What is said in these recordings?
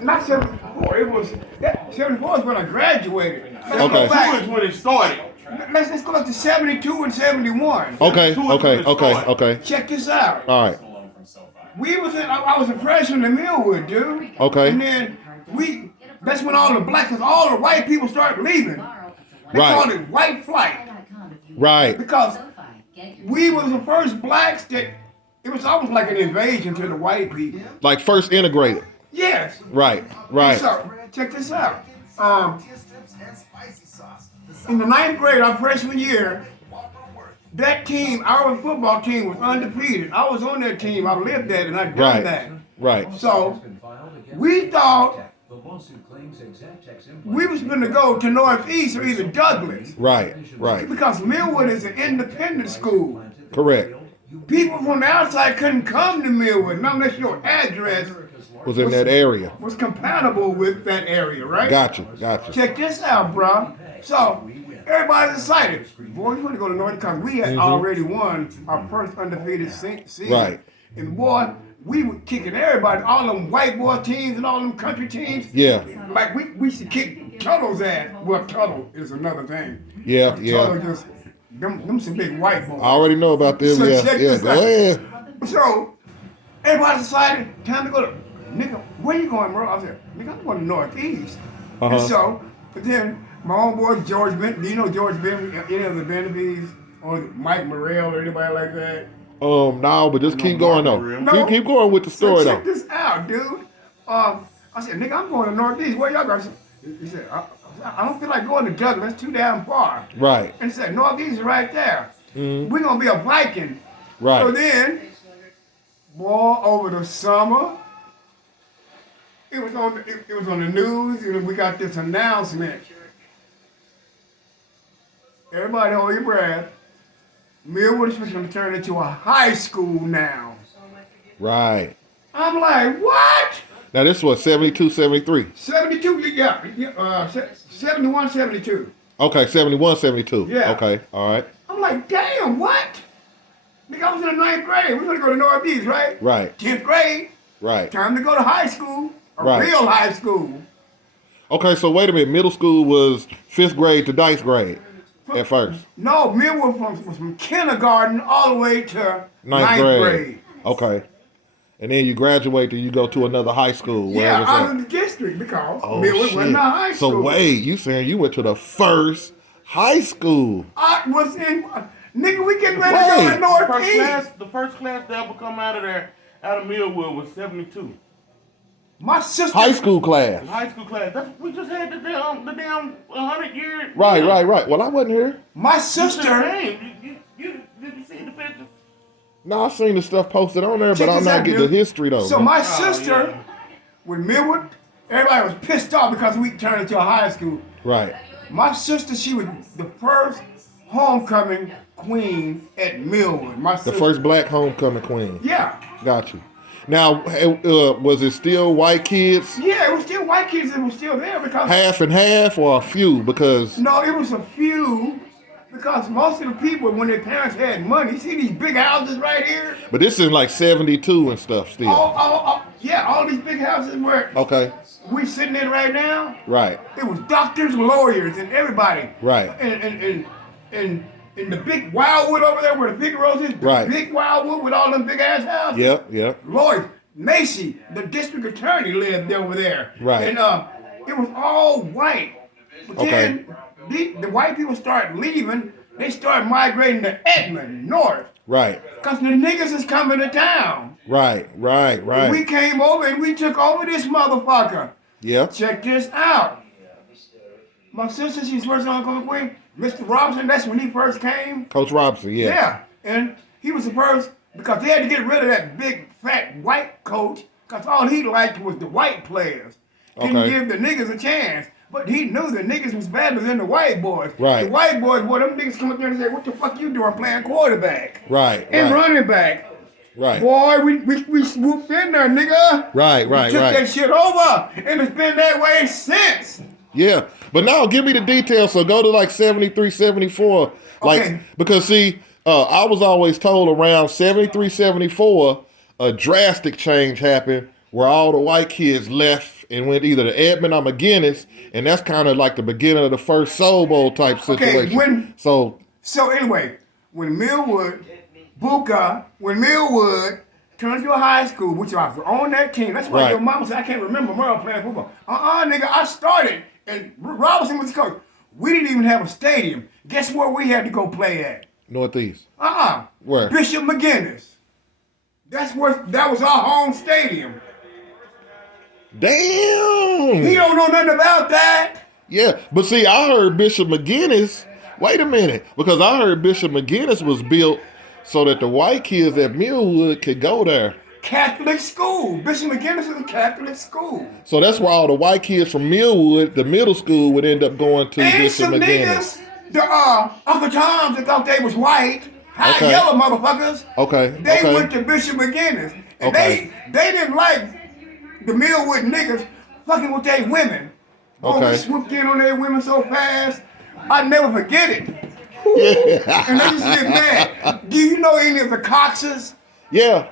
Not 74. It was 74 is when I graduated. Okay. That was when it started. Let's go back to 72 and 71. Okay. Check this out. All right. I was a freshman in Millwood, dude. Okay. And then that's when all the white people started leaving. They called it white flight. Right. Because we was the first blacks that, it was almost like an invasion to the white people. Like first integrated. Yes. Right. So, check this out. In the 9th grade, our freshman year, that team, our football team, was undefeated. I was on that team. I lived that, and I done that. Right. So we thought we was going to go to Northeast or either Douglas. Right. Because Millwood is an independent school. Correct. People from the outside couldn't come to Millwood, not unless your address Was in that area. was compatible with that area, right? Gotcha. Check this out, bro. So everybody's excited. Boy, we want to go to North because we had already won our first undefeated season. Right. And boy, we were kicking everybody, all them white boy teams and all them country teams. Yeah. Like we used to kick Tuttle's ass. Well, Tuttle is another thing. Yeah. Tuttle just, them some big white boys. I already know about this. So Yeah. check this Go out. ahead. So everybody decided, time to go to, nigga, where you going, bro? I said, nigga, I'm going to Northeast. And so, but then my homeboy George Benton, do you know George Benton, any of the Bentonville or Mike Morrell or anybody like that? No, but just keep going though. No. Keep going with the story So check though. this out, dude. I said, nigga, I'm going to Northeast. Where y'all going? He said, I don't feel like going to Douglas. That's too damn far. Right. And he said, Northeast is right there. We're going to be a Viking. Right. So then, boy, over the summer, it was on the news, and we got this announcement. Everybody hold your breath. Millwood is going to turn into a high school now. Right. I'm like, what? Now this was 72, 73. 72, yeah, 71, 72. Okay, 71, 72. Yeah. Okay, all right. I'm like, damn, what? Nigga, I was in the 9th grade. We're going to go to Northeast, right? Right. 10th grade. Right. Time to go to high school. Right. Real high school. Okay, so wait a minute. Middle school was 5th grade to 9th grade at first. No, Millwood was from kindergarten all the way to 9th grade. Okay. And then you graduate and you go to another high school. Yeah, out of the district because Millwood wasn't a high school. So wait, you saying you went to the first high school? I was in, nigga, we getting ready to go to Northeast. The first class that ever come out of Millwood was 72. My sister. High school class. High school class. We just had the damn 100-year. Right. Well, I wasn't here. My sister. You see the pictures? No, I seen the stuff posted on there, but I'm not getting the history though. So my sister, with Millwood, everybody was pissed off because we turned into a high school. Right. My sister, she was the first homecoming queen at Millwood. My sister. The first black homecoming queen. Yeah. Got you. Now, was it still white kids? Yeah, it was still white kids that were still there because half and half or a few? Because no, it was a few. Because most of the people, when their parents had money, you see these big houses right here? But this is like 72 and stuff still. Yeah, all these big houses where we sitting in right now. Right. It was doctors, lawyers, and everybody. Right. And the big Wildwood over there where the Figaro's is, the big Wildwood with all them big ass houses. Yep. Lawyers. Macy, the district attorney, lived over there. Right. And it was all white. But then the white people started leaving. They started migrating to Edmond, north. Right. Because the niggas is coming to town. Right. We came over and we took over this motherfucker. Yep. Check this out. My sister, she's first homecoming queen. Mr. Robinson, that's when he first came. Coach Robinson, yeah. Yeah. And he was the first, because they had to get rid of that big, fat, white coach, because all he liked was the white players. Didn't give the niggas a chance. But he knew the niggas was better than the white boys. Right. The white boys, boy, them niggas come up there and say, what the fuck you doing playing quarterback? Right. And running back. Right. Boy, we swooped in there, nigga. Right. Took that shit over. And it's been that way since. Yeah. But now give me the details. So go to like 73, 74. Like, because see, I was always told around 73, 74, a drastic change happened where all the white kids left and went either to Edmond or McGinnis, and that's kind of like the beginning of the first Soul Bowl type situation. Okay, so anyway, when Millwood turned to a high school, which I was on that team, that's why your mama said, I can't remember Merle playing football. Nigga, I started, and Robinson was the coach. We didn't even have a stadium. Guess where we had to go play at? Northeast. Where? Bishop McGinnis. That was our home stadium. Damn. He don't know nothing about that. Yeah, but see, I heard Bishop McGinnis. Wait a minute, because I heard Bishop McGinnis was built so that the white kids at Millwood could go there. Catholic school. Bishop McGinnis is a Catholic school. So that's why all the white kids from Millwood, the middle school, would end up going to Bishop McGinnis. The Uncle Toms that thought they was white, hot yellow motherfuckers. They went to Bishop McGinnis. And they didn't like the Millwood niggas fucking with their women. We swooped in on their women so fast, I'd never forget it. And they just get mad. Do you know any of the Coxes? Yeah.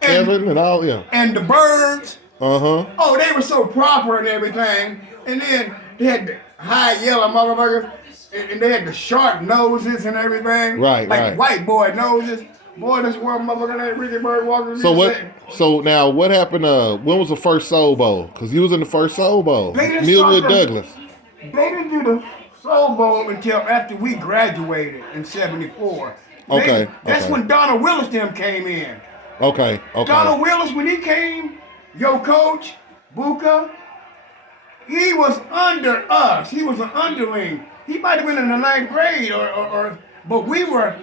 Kevin and all, And the Birds? Oh, they were so proper and everything. And then they had the high yellow motherfuckers. And they had the sharp noses and everything. Like white boy noses. Boy, this one motherfucker named Ricky Bird walking. So now what happened? When was the first Soul Bowl? Because he was in the first Soul Bowl. Millwood Douglas. They didn't do the Soul Bowl until after we graduated in '74. That's when Donald Willis them came in. Okay. Donald Willis, when he came, your coach, Buka, he was under us. He was an underling. He might have been in the 9th grade, but we were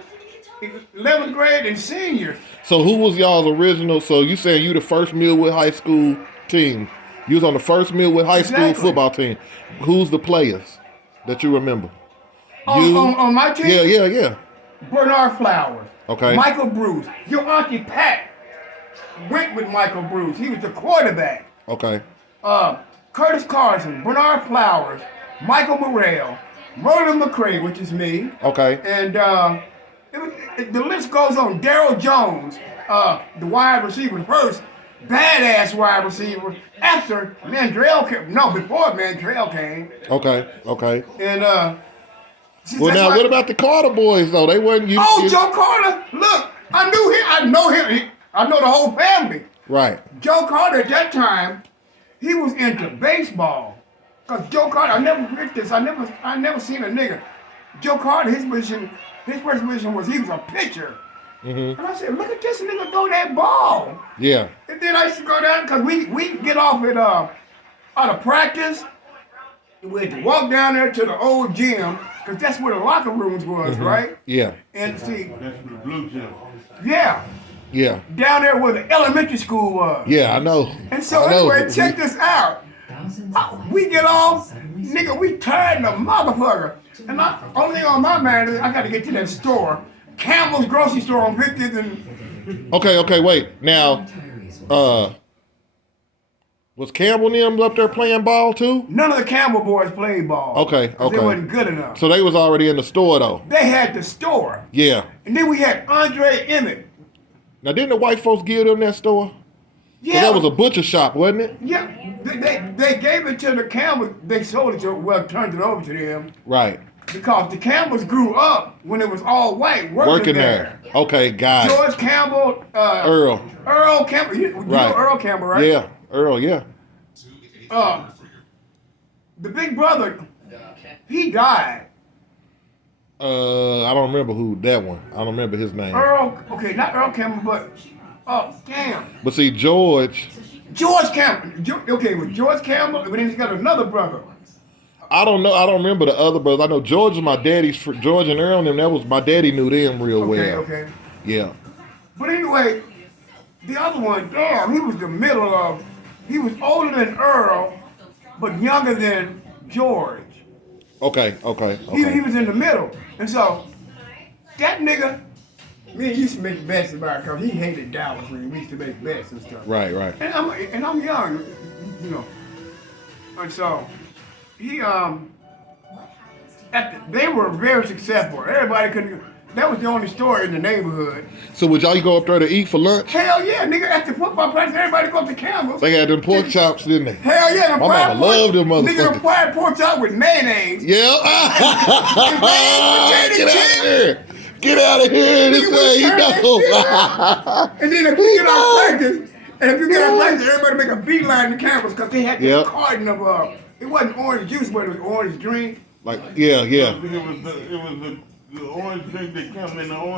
11th grade and seniors. So who was y'all's original? So you saying you the first Millwood High School team? You was on the first Millwood High School football team. Who's the players that you remember? On my team? Yeah. Bernard Flowers. Okay. Michael Bruce. Your Auntie Pat went with Michael Bruce. He was the quarterback. Okay. Curtis Carson, Bernard Flowers, Michael Morrell, Roland McCray, which is me. Okay. And the list goes on. Daryl Jones, the wide receiver, first badass wide receiver after Mandrell came. No, before Mandrell came. Okay. And well, now what about the Carter boys though? They weren't. Joe Carter. Look, I knew him. I know him. I know the whole family. Right. Joe Carter at that time, he was into baseball. Cause Joe Carter, I never forget this. I never seen a nigga. Joe Carter, his first position was he was a pitcher. And I said, look at this nigga throw that ball. Yeah. And then I used to go down because we get off at out of practice. We had to walk down there to the old gym because that's where the locker rooms was, right? Yeah. And see. That's the blue gym. Yeah. Yeah. Down there where the elementary school was. Yeah, I know. And so anyway, check this out. We get off, nigga, we tired the motherfucker. And only thing on my mind is I got to get to that store. Campbell's grocery store on 50th and... Okay, wait. Now, was Campbell and them up there playing ball too? None of the Campbell boys played ball. Okay. They wasn't good enough. So they was already in the store though? They had the store. Yeah. And then we had Andre Emmett. Now didn't the white folks give them that store? Yeah. So that was a butcher shop, wasn't it? Yeah. They gave it to the Campbells. They sold it to, turned it over to them. Right. Because the Campbells grew up when it was all white working there. Okay, got it. George Campbell. Earl Campbell. You know Earl Campbell, right? Yeah, Earl, yeah. The big brother, he died. I don't remember who that one. I don't remember his name. Not Earl Campbell, but damn. But see, George Campbell. With George Campbell, but then he's got another brother. I don't know. I don't remember the other brothers. I know George is my daddy's. George and Earl and them. That was my daddy knew them real well. Okay. Yeah. But anyway, the other one, damn, he was the middle of. He was older than Earl, but younger than George. Okay. He was in the middle, and so that nigga. Me and used to make bets about it because he hated Dallas when we used to make bets and stuff. Right. And I'm young, you know. And so he they were very successful. Everybody couldn't. That was the only store in the neighborhood. So would y'all go up there to eat for lunch? Hell yeah, nigga, at the football practice, everybody go up to Campbell's. They had them pork chops, didn't they? Hell yeah, the My fried mama loved them Nigga, the motherfuckers. fried pork chop with mayonnaise. Yeah. And mashed Get potato out of chips. here. Get out of here. This Nigga, way we you turn that know. shit out. And then if you get out practice, and if you get out practice, everybody make a beeline to Campbell's because they had this Yep. carton of, it wasn't orange juice, but it was orange drink. Like, yeah. It was the orange drink that come in the orange.